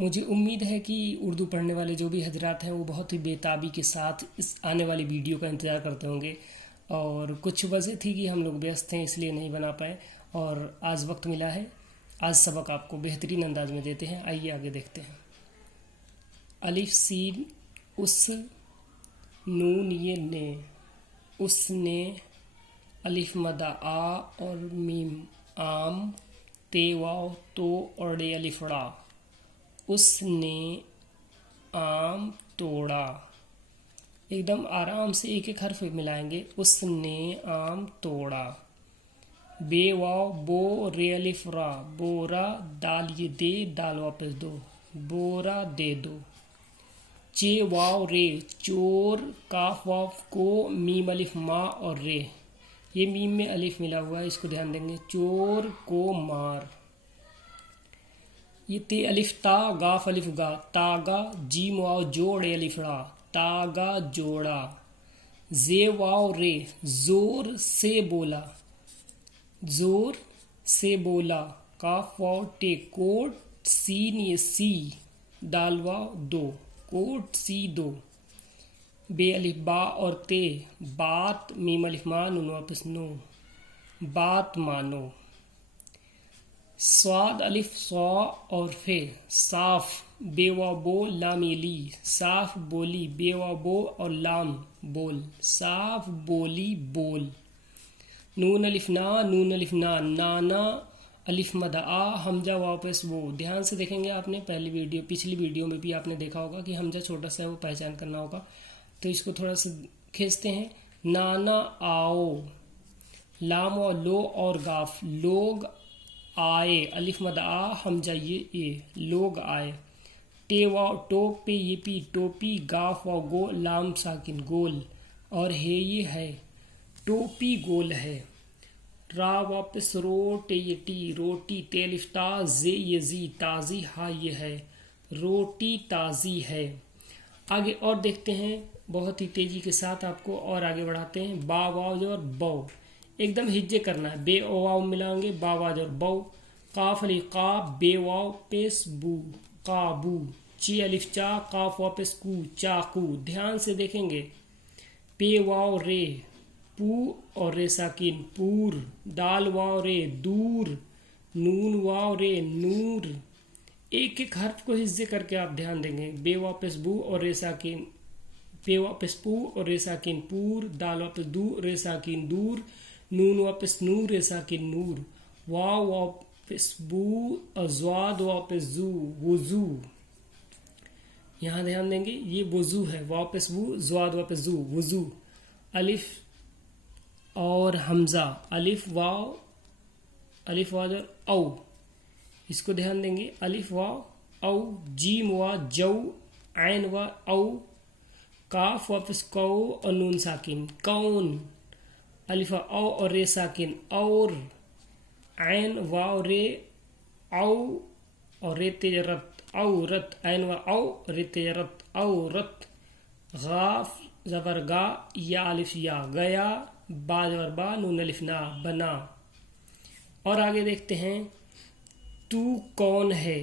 مجھے امید ہے کہ اردو پڑھنے والے جو بھی حضرات ہیں وہ بہت ہی بےتابی کے ساتھ اس آنے والی ویڈیو کا انتظار کرتے ہوں گے، اور کچھ وجہ تھی کہ ہم لوگ ویست تھے اس لیے نہیں بنا پائے، اور آج وقت ملا ہے۔ آج سبق آپ کو بہترین انداز میں دیتے ہیں، آئیے آگے دیکھتے ہیں۔ الف سین اس، نون یہ نے، اس نے، الف مدہ آ اور میم آم، تے واو تو اور ڈے الف ڑا، اس نے آم توڑا۔ ایک دم آرام سے ایک ایک حرف ملائیں گے۔ اس نے آم توڑا۔ بے واو بو رے الف را، بورا، دال یہ دے، دال واپس دو، بورا دے دو۔ چے واو رے چور، کاف واو کو، میم الف ما اور رے، یہ میم میں الف ملا ہوا ہے، اس کو دھیان دیں گے۔ چور کو مار۔ یہ تے الف تا، گاف الف گا، تاگا، جیم واو جوڑے الف ڑا، تاگا جوڑا۔ زے واو رے زور سے بولا، زور سے بولا۔ کاف واو ٹے کوٹ، سین یہ سی، دال واو دو، کوٹ سی دو۔ بے الف با اور تے، بات، میم الف ما نون واپس نو، بات مانو۔ صاد الف صا اور فے، صاف، بے واو بو لام یہ لی، صاف بولی، بے واو بو اور لام بول، صاف بولی بول۔ نون الف نا، نون الف نا، نانا، الف مدہ آ، حمزہ واپس وہ۔ دھیان سے دیکھیں گے، آپ نے پچھلی ویڈیو میں بھی آپ نے دیکھا ہوگا کہ حمزہ چھوٹا سا ہے، وہ پہچان کرنا ہوگا، تو اس کو تھوڑا سا کھینچتے ہیں۔ نانا آؤ، لام و لو اور گاف، لوگ آئے، الف مدہ آ، حمزہ یہ اے، لوگ آئے۔ ٹے واو ٹوپ پہ یہ پی، ٹوپی، گاف واو گو، لام ساکن گول، اور ہے یہ ہے، ٹوپی گول ہے۔ را واپس رو، ٹے یہ ٹی، روٹی، تے الف تا، زے یہ زی، تازی، ہا یہ ہے، روٹی تازی ہے۔ آگے اور دیکھتے ہیں، بہت ہی تیزی کے ساتھ آپ کو اور آگے بڑھاتے ہیں۔ با واو اور بو، ایک دم ہجے کرنا ہے، بے او واو ملائیں گے، با واو اور بو۔ قاف الف قا، بے واو پیس بو، قابو۔ چی الف چا، قاف واپس کو، چاقو۔ دھیان سے دیکھیں گے، پے واو رے پو اور رے ساکن، پور، دال واو رے دور، نون واو رے نور۔ ایک ایک حرف کو حصے کر کے آپ دھیان دیں گے۔ بے واپس بو اور رے ساکن، پے واپس پو اور رے ساکن پور، دال واپس دو، رے ساکن دور، نون واپس نور، رے ساکن نور۔ واو واپس بو اور زواد واپس زو، وضو۔ یہاں دھیان دیں گے، یہ وضو ہے، واپس بو، زواد واپس زو، وضو۔ الف اور حمزہ، الف واو اور او، اس کو دھیان دیں گے، الف واو او، جیم وا جو، عین وا او، کاف واپس کو اور نون ساکن، کون، الف او اور رے ساکن، اور، عین واو رے او اور رے تیج رت، عورت، عین وا او، رے تیج رت، عورت۔ غاف زبر گا، یا الف یا، گیا، با زبر با، نون الف نا، بنا۔ اور آگے دیکھتے ہیں، تو کون ہے،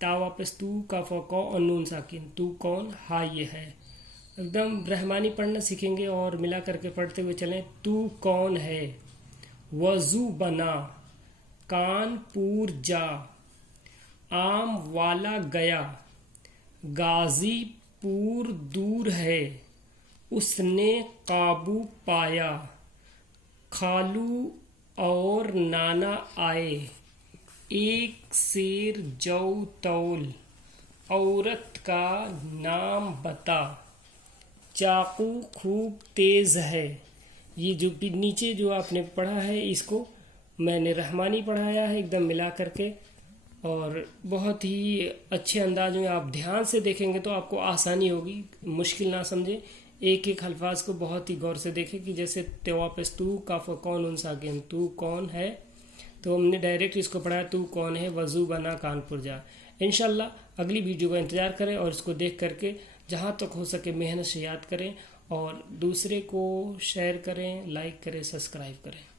تا واپس تو، کاف کو اور نون ساکن، تو کون، ہا یہ ہے۔ ایک دم رحمانی پڑھنا سیکھیں گے اور ملا کر کے پڑھتے ہوئے چلیں۔ تو کون ہے، وضو بنا، کان پور جا، آم والا گیا، غازی پور دور ہے، اس نے قابو پایا، خالو اور نانا آئے، ایک سیر جو تول، عورت کا نام بتا، چاقو خوب تیز ہے۔ یہ جو نیچے جو آپ نے پڑھا ہے، اس کو میں نے رحمانی پڑھایا ہے، ایک دم ملا کر کے، اور بہت ہی اچھے انداز میں آپ دھیان سے دیکھیں گے تو آپ کو آسانی ہوگی، مشکل نہ سمجھیں۔ ایک ایک الفاظ کو بہت ہی غور سے دیکھیں، کہ جیسے تے واپس تو، کاف کون ان ساکن، تو کون ہے، تو ہم نے ڈائریکٹ اس کو پڑھا، تو کون ہے، وضو بنا، کانپور جا۔ انشاءاللہ اگلی ویڈیو کا انتظار کریں، اور اس کو دیکھ کر کے جہاں تک ہو سکے محنت سے یاد کریں، اور دوسرے کو شیئر کریں، لائک کریں، سبسکرائب کریں۔